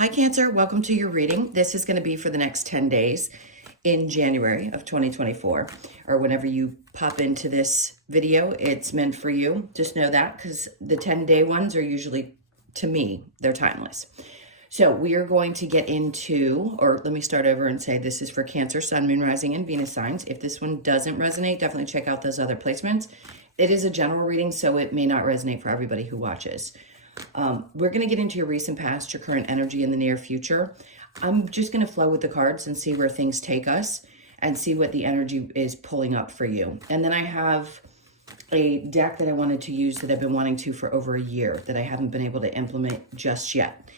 Hi, Cancer. Welcome to your reading. This is going to be for the next 10 days in January of 2024, or whenever you pop into this video, it's meant for you. Just know that because the 10-day ones are usually, to me, they're timeless. So we are going to get into, or let me start over and say this is for Cancer, Sun, Moon, Rising, and Venus signs. If this one doesn't resonate, definitely check out those other placements. It is a general reading, so it may not resonate for everybody who watches. We're going to get into your recent past, your current energy in the near future. I'm just going to flow with the cards and see where things take us and see what the energy is pulling up for you. And then I have a deck that I wanted to use that I've been wanting to for over a year that I haven't been able to implement just yet,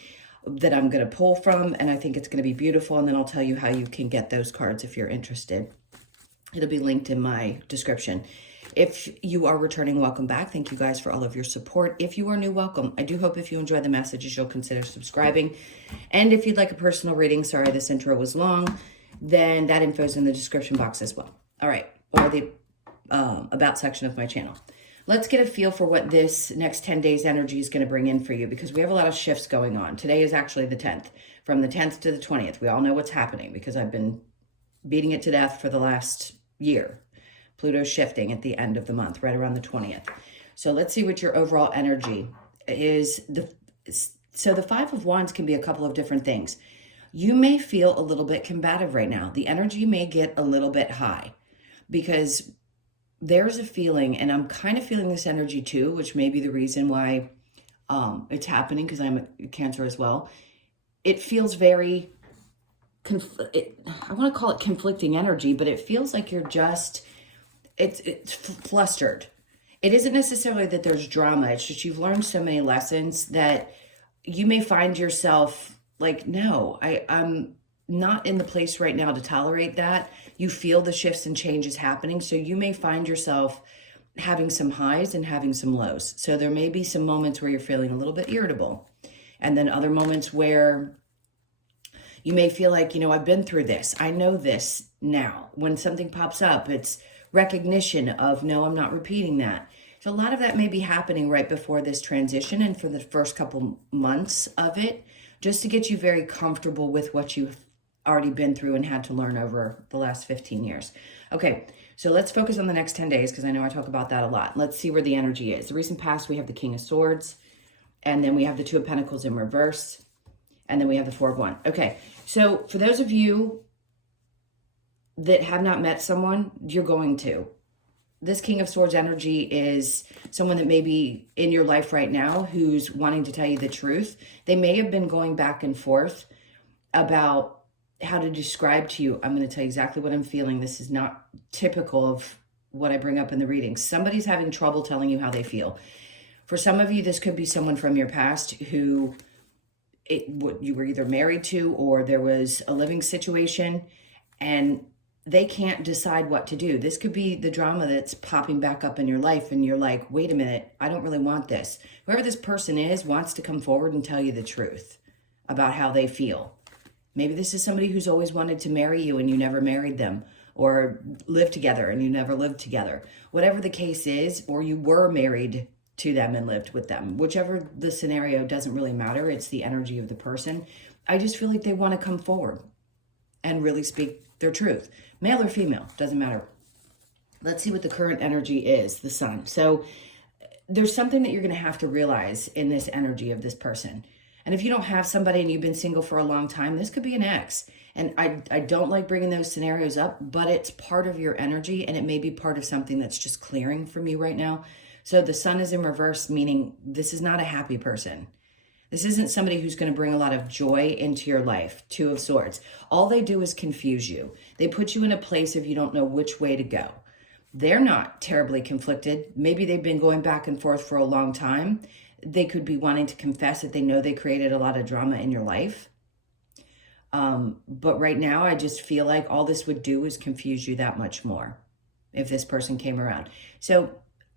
that I'm going to pull from, and I think it's going to be beautiful. And then I'll tell you how you can get those cards if you're interested. It'll be linked in my description. If you are returning, welcome back. Thank you guys for all of your support. If you are new, welcome. I do hope if you enjoy the messages, you'll consider subscribing. And if you'd like a personal reading, sorry, this intro was long, then that info is in the description box as well. All right, or the about section of my channel. Let's get a feel for what this next 10 days energy is going to bring in for you, because we have a lot of shifts going on. Today is actually the 10th. From the 10th to the 20th, we all know what's happening because I've been beating it to death for the last year. Pluto's shifting at the end of the month, right around the 20th. So let's see what your overall energy is. So the Five of Wands can be a couple of different things. You may feel a little bit combative right now. The energy may get a little bit high because there's a feeling, and I'm kind of feeling this energy too, which may be the reason why it's happening, because I'm a Cancer as well. It feels very, I want to call it conflicting energy, but it feels like you're just... It's flustered. It isn't necessarily that there's drama. It's just you've learned so many lessons that you may find yourself like, no, I'm not in the place right now to tolerate that. You feel the shifts and changes happening. So you may find yourself having some highs and having some lows. So there may be some moments where you're feeling a little bit irritable. And then other moments where you may feel like, I've been through this. I know this now. When something pops up, it's recognition of, no, I'm not repeating that. So a lot of that may be happening right before this transition and for the first couple months of it, just to get you very comfortable with what you've already been through and had to learn over the last 15 years. Okay, so let's focus on the next 10 days because I know I talk about that a lot. Let's see where the energy is. The recent past, we have the King of Swords, and then we have the Two of Pentacles in reverse, and then we have the Four of Wands. Okay, so for those of you that have not met someone, you're going to. This King of Swords energy is someone that may be in your life right now who's wanting to tell you the truth. They may have been going back and forth about how to describe to you. I'm going to tell you exactly what I'm feeling. This is not typical of what I bring up in the reading. Somebody's having trouble telling you how they feel. For some of you, this could be someone from your past who you were either married to or there was a living situation, and they can't decide what to do. This could be the drama that's popping back up in your life and you're like, wait a minute, I don't really want this. Whoever this person is wants to come forward and tell you the truth about how they feel. Maybe this is somebody who's always wanted to marry you and you never married them, or live together and you never lived together. Whatever the case is, or you were married to them and lived with them. Whichever the scenario, doesn't really matter. It's the energy of the person. I just feel like they want to come forward and really speak their truth. Male or female, doesn't matter. Let's see what the current energy is, the Sun. So there's something that you're going to have to realize in this energy of this person. And if you don't have somebody and you've been single for a long time, this could be an ex. And I don't like bringing those scenarios up, but it's part of your energy, and it may be part of something that's just clearing from you right now. So the Sun is in reverse, meaning this is not a happy person. This isn't somebody who's going to bring a lot of joy into your life. Two of Swords. All they do is confuse you. They put you in a place of you don't know which way to go. They're not terribly conflicted. Maybe they've been going back and forth for a long time. They could be wanting to confess that they know they created a lot of drama in your life. But right now, I just feel like all this would do is confuse you that much more if this person came around. So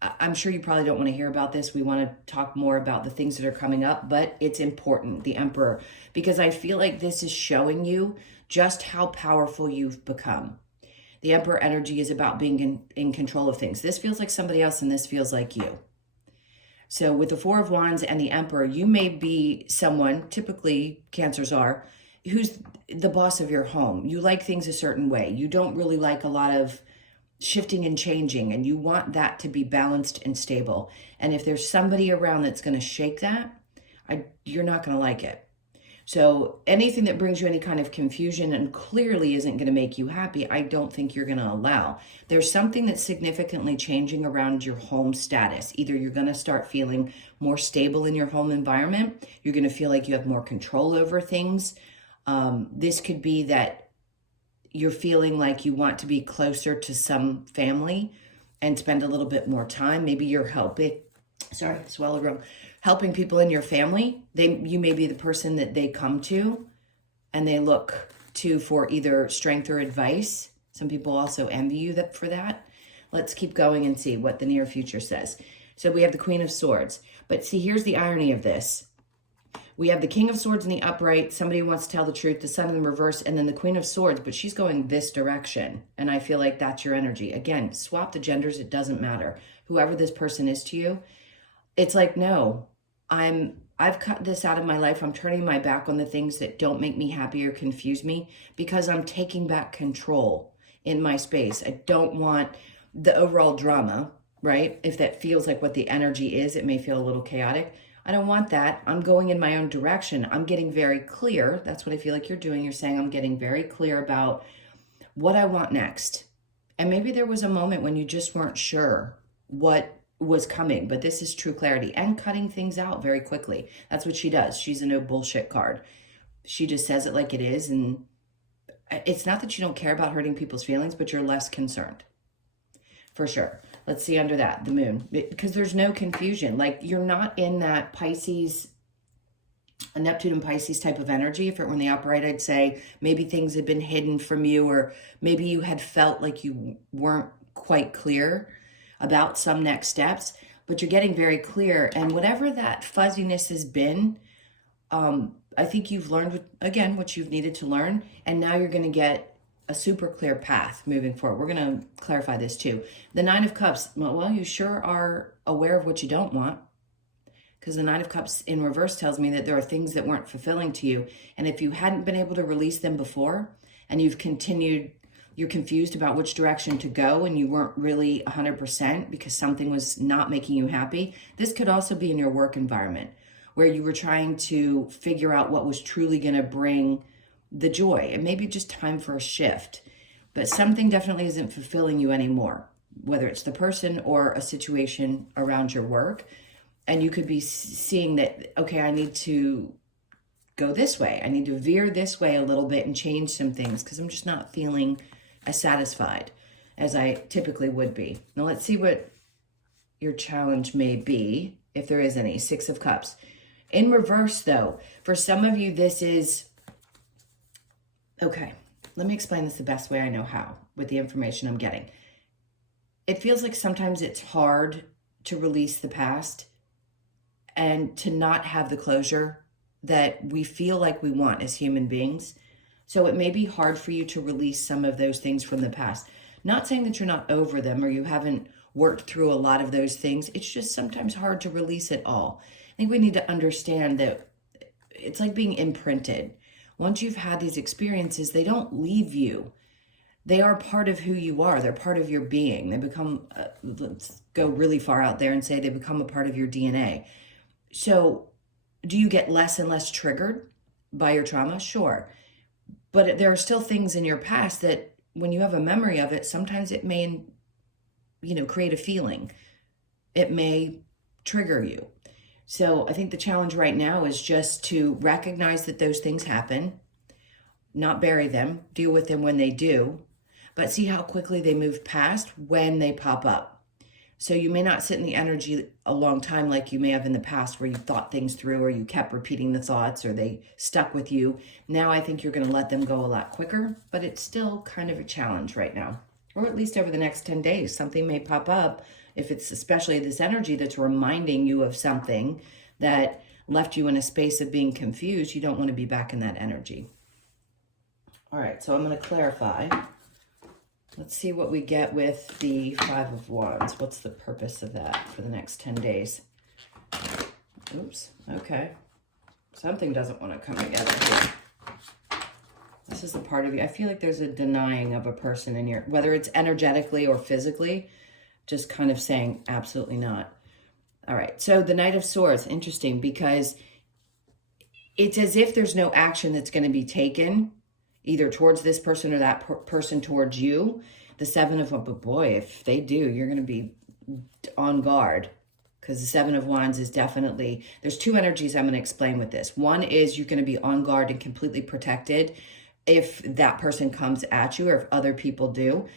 I'm sure you probably don't want to hear about this. We want to talk more about the things that are coming up, but it's important, the Emperor, because I feel like this is showing you just how powerful you've become. The Emperor energy is about being in control of things. This feels like somebody else and this feels like you. So with the Four of Wands and the Emperor, you may be someone, typically Cancers are, who's the boss of your home. You like things a certain way. You don't really like a lot of shifting and changing, and you want that to be balanced and stable. And if there's somebody around that's going to shake that, you're not going to like it. So anything that brings you any kind of confusion and clearly isn't going to make you happy, I don't think you're going to allow. There's something that's significantly changing around your home status. Either you're going to start feeling more stable in your home environment, you're going to feel like you have more control over things. This could be that you're feeling like you want to be closer to some family and spend a little bit more time. Maybe you're helping people in your family. You may be the person that they come to and they look to for either strength or advice. Some people also envy you for that. Let's keep going and see what the near future says. So we have the Queen of Swords. But see, here's the irony of this. We have the King of Swords in the upright. Somebody who wants to tell the truth, the Sun in the reverse, and then the Queen of Swords, but she's going this direction. And I feel like that's your energy. Again, swap the genders. It doesn't matter. Whoever this person is to you, it's like, no, I've cut this out of my life. I'm turning my back on the things that don't make me happy or confuse me because I'm taking back control in my space. I don't want the overall drama, right? If that feels like what the energy is, it may feel a little chaotic. I don't want that. I'm going in my own direction. I'm getting very clear. That's what I feel like you're doing. You're saying I'm getting very clear about what I want next. And maybe there was a moment when you just weren't sure what was coming, but this is true clarity and cutting things out very quickly. That's what she does. She's a no bullshit card. She just says it like it is. And it's not that you don't care about hurting people's feelings, but you're less concerned for sure. Let's see under that, the moon, because there's no confusion. Like you're not in that Pisces, a Neptune and Pisces type of energy. If it were in the upright, I'd say maybe things had been hidden from you, or maybe you had felt like you weren't quite clear about some next steps, but you're getting very clear. And whatever that fuzziness has been, I think you've learned, again, what you've needed to learn. And now you're going to get a super clear path moving forward. We're going to clarify this too. The Nine of Cups, well, you sure are aware of what you don't want, because the Nine of Cups in reverse tells me that there are things that weren't fulfilling to you. And if you hadn't been able to release them before and you're confused about which direction to go and you weren't really 100% because something was not making you happy, this could also be in your work environment where you were trying to figure out what was truly going to bring the joy. It may be just time for a shift, but something definitely isn't fulfilling you anymore, whether it's the person or a situation around your work. And you could be seeing that, okay, I need to go this way. I need to veer this way a little bit and change some things because I'm just not feeling as satisfied as I typically would be. Now let's see what your challenge may be, if there is any. Six of Cups. In reverse though, for some of you this is, okay, let me explain this the best way I know how with the information I'm getting. It feels like sometimes it's hard to release the past and to not have the closure that we feel like we want as human beings. So it may be hard for you to release some of those things from the past. Not saying that you're not over them or you haven't worked through a lot of those things. It's just sometimes hard to release it all. I think we need to understand that it's like being imprinted. Once you've had these experiences, they don't leave you. They are part of who you are. They're part of your being. They become, let's go really far out there and say they become a part of your DNA. So do you get less and less triggered by your trauma? Sure. But there are still things in your past that when you have a memory of it, sometimes it may, create a feeling. It may trigger you. So I think the challenge right now is just to recognize that those things happen, not bury them, deal with them when they do, but see how quickly they move past when they pop up. So you may not sit in the energy a long time like you may have in the past where you thought things through or you kept repeating the thoughts or they stuck with you. Now I think you're going to let them go a lot quicker, but it's still kind of a challenge right now. Or at least over the next 10 days, something may pop up. If it's especially this energy that's reminding you of something that left you in a space of being confused, you don't want to be back in that energy. All right, so I'm going to clarify. Let's see what we get with the Five of Wands. What's the purpose of that for the next 10 days? Oops. Okay. Something doesn't want to come together here. This is the part of you. I feel like there's a denying of a person in your, whether it's energetically or physically, just kind of saying absolutely not. All right. So the Knight of Swords, interesting, because it's as if there's no action that's going to be taken either towards this person or that person towards you. The Seven of, but boy, if they do, you're going to be on guard, because the Seven of Wands is definitely, there's two energies I'm going to explain with this. One is you're going to be on guard and completely protected if that person comes at you or if other people do.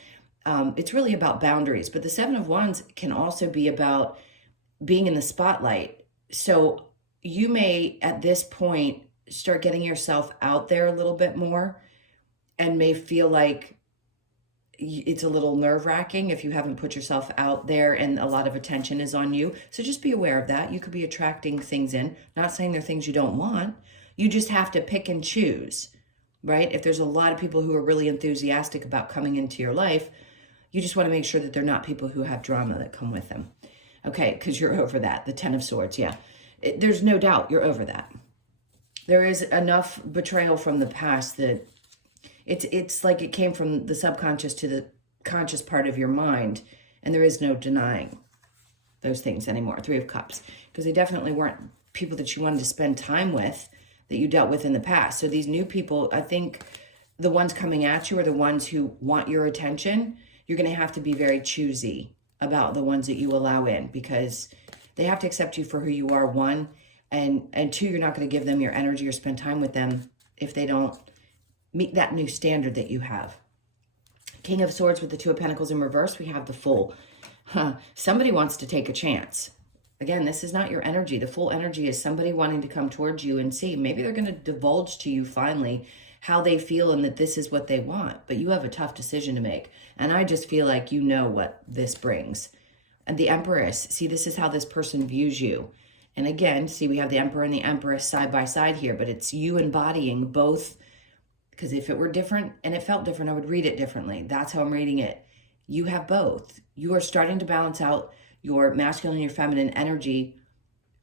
It's really about boundaries, but the Seven of Wands can also be about being in the spotlight. So you may, at this point, start getting yourself out there a little bit more and may feel like it's a little nerve-wracking if you haven't put yourself out there and a lot of attention is on you. So just be aware of that. You could be attracting things in. Not saying they're things you don't want. You just have to pick and choose, right? If there's a lot of people who are really enthusiastic about coming into your life, you just want to make sure that they're not people who have drama that come with them. Okay, because you're over that. The Ten of Swords, yeah. There's no doubt you're over that. There is enough betrayal from the past that it's like it came from the subconscious to the conscious part of your mind, and there is no denying those things anymore. Three of Cups, because they definitely weren't people that you wanted to spend time with, that you dealt with in the past. So these new people, I think the ones coming at you are the ones who want your attention. You're going to have to be very choosy about the ones that you allow in, because they have to accept you for who you are, one, and two, you're not going to give them your energy or spend time with them if they don't meet that new standard that you have. King of Swords with the Two of Pentacles in reverse, we have the Fool. Somebody wants to take a chance. Again, this is not your energy. The Fool energy is somebody wanting to come towards you and see. Maybe they're going to divulge to you finally how they feel and that this is what they want. But you have a tough decision to make. And I just feel like you know what this brings. And the Empress, see, this is how this person views you. And again, see, we have the Emperor and the Empress side by side here, but it's you embodying both. Because if it were different and it felt different, I would read it differently. That's how I'm reading it. You have both. You are starting to balance out your masculine and your feminine energy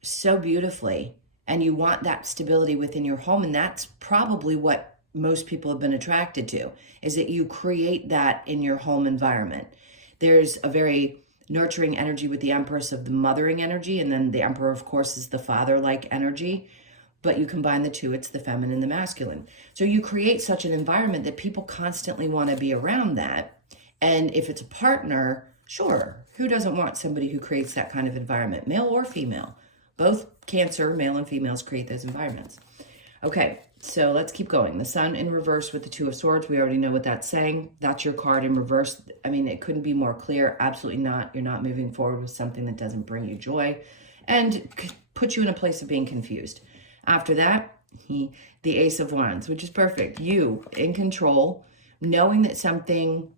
so beautifully. And you want that stability within your home. And that's probably what most people have been attracted to, is that you create that in your home environment. There's a very nurturing energy with the Empress of the mothering energy. And then the Emperor, of course, is the father-like energy. But you combine the two, it's the feminine and the masculine. So you create such an environment that people constantly want to be around that. And if it's a partner, sure, who doesn't want somebody who creates that kind of environment, male or female? Both Cancer, male and females, create those environments. Okay, so let's keep going. The Sun in reverse with the Two of Swords. We already know what that's saying. That's your card in reverse. I mean, it couldn't be more clear. Absolutely not. You're not moving forward with something that doesn't bring you joy and put you in a place of being confused. After that, the Ace of Wands, which is perfect. You in control, knowing that something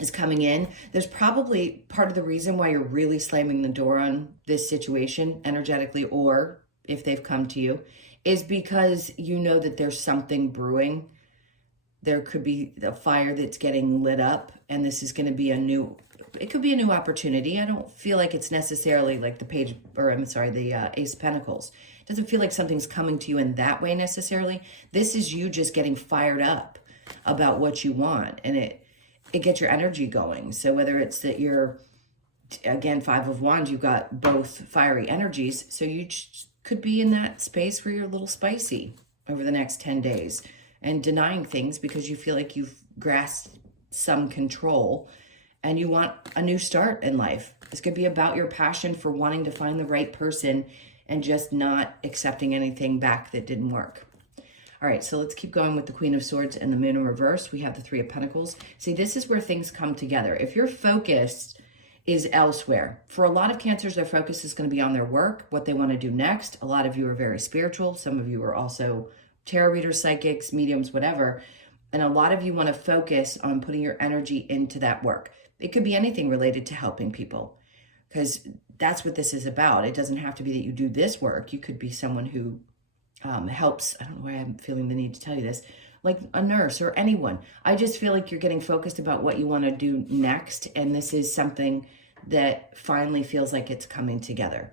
is coming in. There's probably part of the reason why you're really slamming the door on this situation energetically, or if they've come to you, is because you know that there's something brewing. There could be a fire that's getting lit up, and this is going to be it could be a new opportunity. I don't feel like it's necessarily like the Ace of Pentacles. It doesn't feel like something's coming to you in that way necessarily. This is you just getting fired up about what you want, and it gets your energy going. So whether it's that you're, again, Five of Wands, you've got both fiery energies. So you could be in that space where you're a little spicy over the next 10 days and denying things because you feel like you've grasped some control and you want a new start in life. This could be about your passion for wanting to find the right person and just not accepting anything back that didn't work. All right, so let's keep going with the Queen of Swords and the Moon in reverse. We have the Three of Pentacles. See, this is where things come together. If your focus is elsewhere, for a lot of Cancers, their focus is going to be on their work, what they want to do next. A lot of you are very spiritual. Some of you are also tarot readers, psychics, mediums, whatever. And a lot of you want to focus on putting your energy into that work. It could be anything related to helping people, because that's what this is about. It doesn't have to be that you do this work. You could be someone who helps. I don't know why I'm feeling the need to tell you this, like a nurse or anyone. I just feel like you're getting focused about what you want to do next. And this is something that finally feels like it's coming together.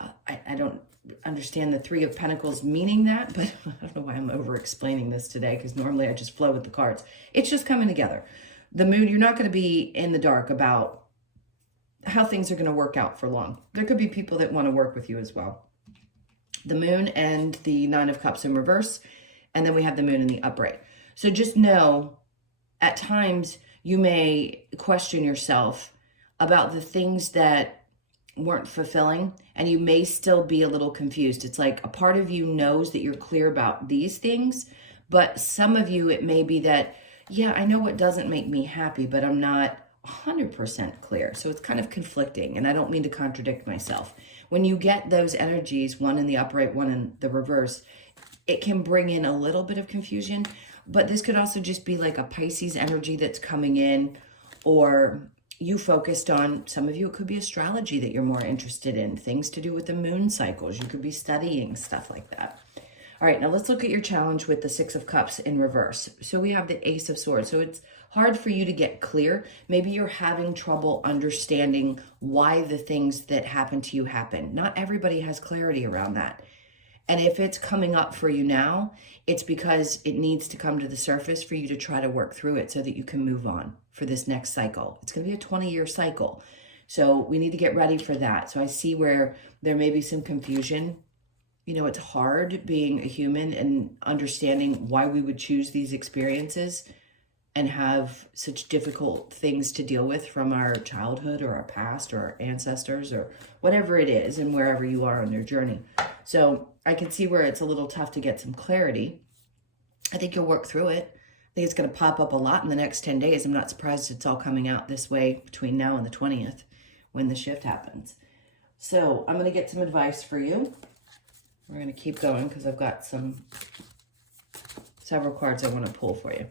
I don't understand the Three of Pentacles meaning that, but I don't know why I'm over explaining this today, because normally I just flow with the cards. It's just coming together. The moon, you're not going to be in the dark about how things are going to work out for long. There could be people that want to work with you as well. The moon and the Nine of Cups in reverse, and then we have the moon in the upright. So just know, at times you may question yourself about the things that weren't fulfilling, and you may still be a little confused. It's like a part of you knows that you're clear about these things, but some of you, it may be that, yeah, I know what doesn't make me happy, but I'm not 100% clear. So it's kind of conflicting, and I don't mean to contradict myself. When you get those energies, one in the upright, one in the reverse, it can bring in a little bit of confusion, but this could also just be like a Pisces energy that's coming in, or you focused on, some of you, it could be astrology that you're more interested in, things to do with the moon cycles. You could be studying stuff like that. All right, now let's look at your challenge with the Six of Cups in reverse. So we have the Ace of Swords. So it's hard for you to get clear. Maybe you're having trouble understanding why the things that happen to you happen. Not everybody has clarity around that. And if it's coming up for you now, it's because it needs to come to the surface for you to try to work through it so that you can move on for this next cycle. It's going to be a 20-year cycle. So we need to get ready for that. So I see where there may be some confusion. You know, it's hard being a human and understanding why we would choose these experiences and have such difficult things to deal with from our childhood or our past or our ancestors or whatever it is, and wherever you are on your journey. So I can see where it's a little tough to get some clarity. I think you'll work through it. I think it's going to pop up a lot in the next 10 days. I'm not surprised it's all coming out this way between now and the 20th when the shift happens. So I'm going to get some advice for you. We're going to keep going because I've got several cards I want to pull for you.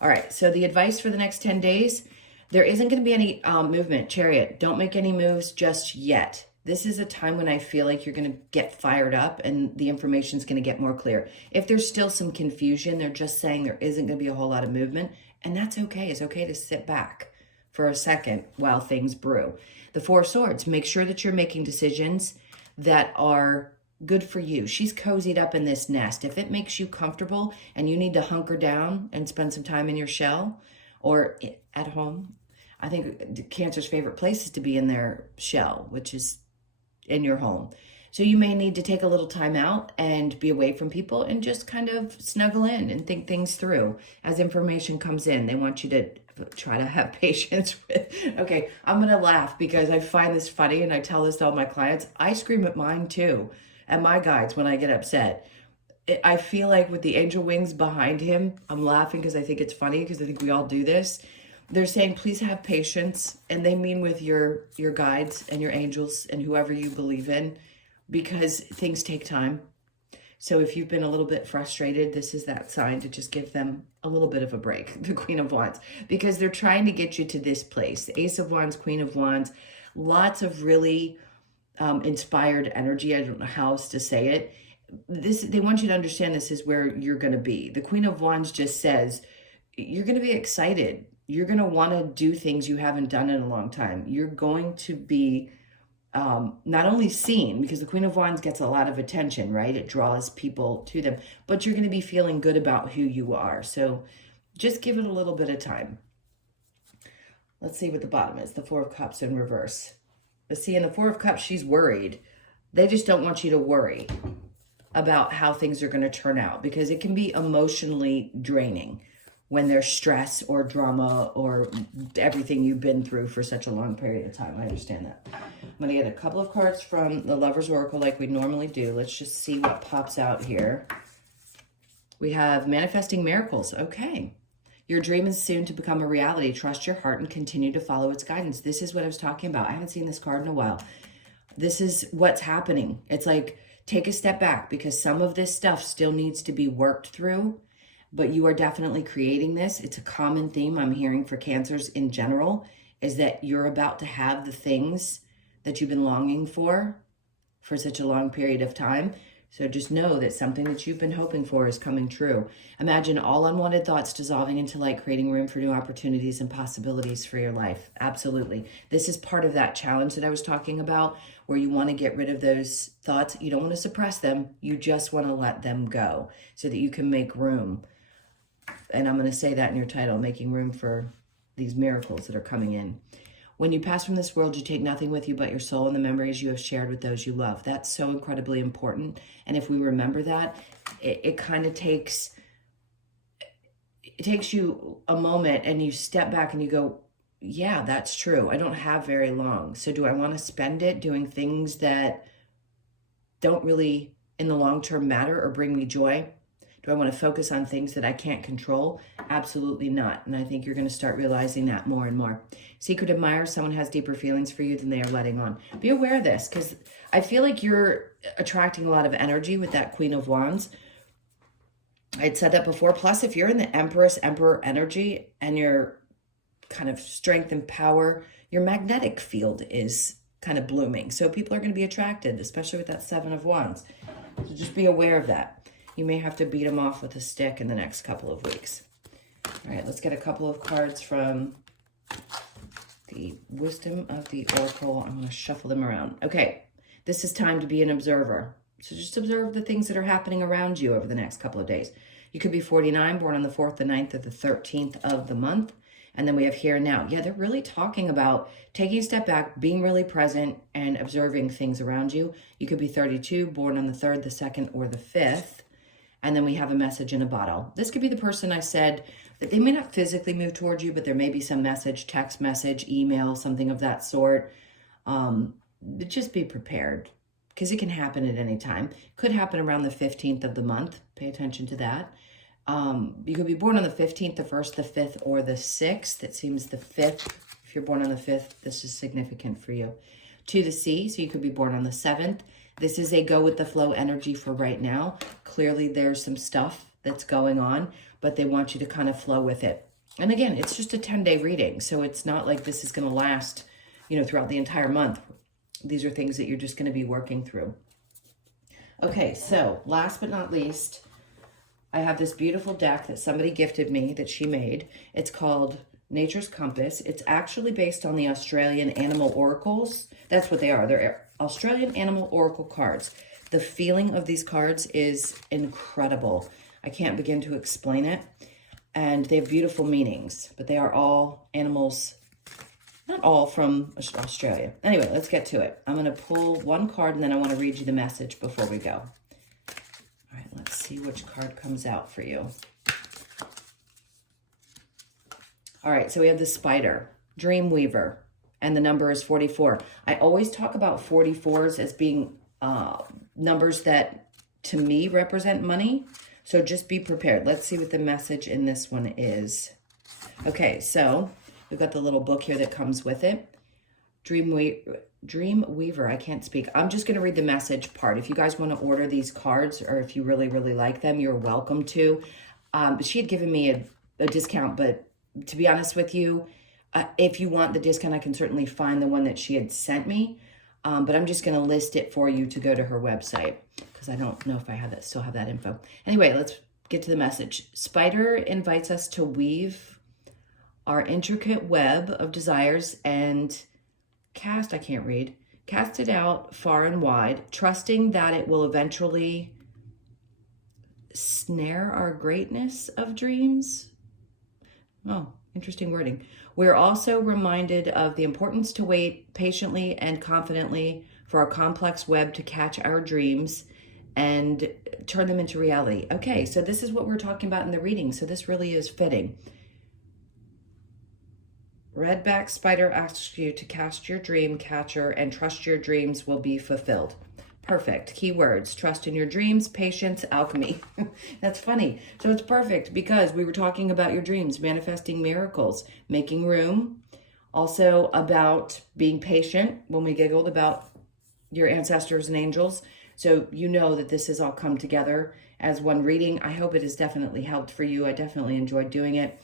All right, so the advice for the next 10 days, there isn't going to be any movement. Chariot, don't make any moves just yet. This is a time when I feel like you're going to get fired up and the information is going to get more clear. If there's still some confusion, they're just saying there isn't going to be a whole lot of movement, and that's okay. It's okay to sit back for a second while things brew. The Four of Swords, make sure that you're making decisions that are good for you. She's cozied up in this nest. If it makes you comfortable and you need to hunker down and spend some time in your shell or at home, I think Cancer's favorite place is to be in their shell, which is in your home. So you may need to take a little time out and be away from people and just kind of snuggle in and think things through as information comes in. They want you to try to have patience with. Okay, I'm going to laugh because I find this funny, and I tell this to all my clients. I scream at mine too, and my guides, when I get upset. I feel like with the angel wings behind him, I'm laughing because I think it's funny, because I think we all do this. They're saying, please have patience, and they mean with your guides and your angels and whoever you believe in, because things take time. So if you've been a little bit frustrated, this is that sign to just give them a little bit of a break, the Queen of Wands, because they're trying to get you to this place. The Ace of Wands, Queen of Wands, lots of really inspired energy. I don't know how else to say it. They want you to understand this is where you're going to be. The Queen of Wands just says, you're going to be excited. You're going to want to do things you haven't done in a long time. You're going to be not only seen, because the Queen of Wands gets a lot of attention, right? It draws people to them, but you're going to be feeling good about who you are. So just give it a little bit of time. Let's see what the bottom is. The Four of Cups in reverse. But see, in the Four of Cups, she's worried. They just don't want you to worry about how things are going to turn out, because it can be emotionally draining when there's stress or drama or everything you've been through for such a long period of time. I understand that. I'm going to get a couple of cards from the Lover's Oracle like we normally do. Let's just see what pops out here. We have Manifesting Miracles. Okay. Your dream is soon to become a reality. Trust your heart and continue to follow its guidance. This is what I was talking about. I haven't seen this card in a while. This is what's happening. It's like, take a step back, because some of this stuff still needs to be worked through, but you are definitely creating this. It's a common theme I'm hearing for Cancers in general, is that you're about to have the things that you've been longing for such a long period of time. So just know that something that you've been hoping for is coming true. Imagine all unwanted thoughts dissolving into light, creating room for new opportunities and possibilities for your life. Absolutely. This is part of that challenge that I was talking about, where you want to get rid of those thoughts. You don't want to suppress them. You just want to let them go so that you can make room. And I'm going to say that in your title, making room for these miracles that are coming in. When you pass from this world, you take nothing with you but your soul and the memories you have shared with those you love. That's so incredibly important. And if we remember that, it kind of takes you a moment and you step back and you go, yeah, that's true. I don't have very long. So do I want to spend it doing things that don't really in the long term matter or bring me joy? Do I want to focus on things that I can't control? Absolutely not. And I think you're going to start realizing that more and more. Secret admirer, someone has deeper feelings for you than they are letting on. Be aware of this, because I feel like you're attracting a lot of energy with that Queen of Wands. I'd said that before. Plus, if you're in the Empress, Emperor energy and your kind of strength and power, your magnetic field is kind of blooming. So people are going to be attracted, especially with that Seven of Wands. So just be aware of that. You may have to beat them off with a stick in the next couple of weeks. All right, let's get a couple of cards from the Wisdom of the Oracle. I'm going to shuffle them around. Okay, this is time to be an observer. So just observe the things that are happening around you over the next couple of days. You could be 49, born on the 4th, the 9th, or the 13th of the month. And then we have here and now. Yeah, they're really talking about taking a step back, being really present, and observing things around you. You could be 32, born on the 3rd, the 2nd, or the 5th. And then we have a message in a bottle. This could be the person I said that they may not physically move towards you, but there may be some message, text message, email, something of that sort. Just be prepared, because it can happen at any time. Could happen around the 15th of the month. Pay attention to that. You could be born on the 15th, the 1st, the 5th, or the 6th. It seems the 5th. If you're born on the 5th, this is significant for you. To the sea, so you could be born on the 7th. This is a go with the flow energy for right now. Clearly there's some stuff that's going on, but they want you to kind of flow with it. And again, it's just a 10-day reading. So it's not like this is going to last, throughout the entire month. These are things that you're just going to be working through. Okay, so last but not least, I have this beautiful deck that somebody gifted me that she made. It's called Nature's Compass. It's actually based on the Australian animal oracles. That's what they are. They're Australian animal oracle cards. The feeling of these cards is incredible. I can't begin to explain it. And they have beautiful meanings, but they are all animals, not all from Australia. Anyway, let's get to it. I'm going to pull one card and then I want to read you the message before we go. All right, let's see which card comes out for you. All right, so we have the Spider, Dream Weaver, and the number is 44. I always talk about 44s as being numbers that, to me, represent money. So just be prepared. Let's see what the message in this one is. Okay, so we've got the little book here that comes with it. Dream Weaver, I can't speak. I'm just going to read the message part. If you guys want to order these cards, or if you really, really like them, you're welcome to. She had given me a discount, but to be honest with you, if you want the discount, I can certainly find the one that she had sent me. But I'm just going to list it for you to go to her website, because I don't know if I have that, still have that info. Anyway, let's get to the message. Spider invites us to weave our intricate web of desires and cast it out far and wide, trusting that it will eventually snare our greatness of dreams. Oh, interesting wording. We're also reminded of the importance to wait patiently and confidently for our complex web to catch our dreams and turn them into reality. Okay, so this is what we're talking about in the reading, so this really is fitting. Redback Spider asks you to cast your dream catcher and trust your dreams will be fulfilled. Perfect. Keywords: trust in your dreams, patience, alchemy. That's funny. So it's perfect because we were talking about your dreams, manifesting miracles, making room. Also about being patient when we giggled about your ancestors and angels. So you know that this has all come together as one reading. I hope it has definitely helped for you. I definitely enjoyed doing it.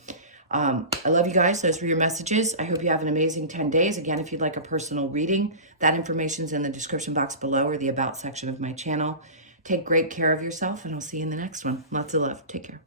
I love you guys. Those were your messages. I hope you have an amazing 10 days. Again, if you'd like a personal reading, that information's in the description box below or the About section of my channel. Take great care of yourself, and I'll see you in the next one. Lots of love. Take care.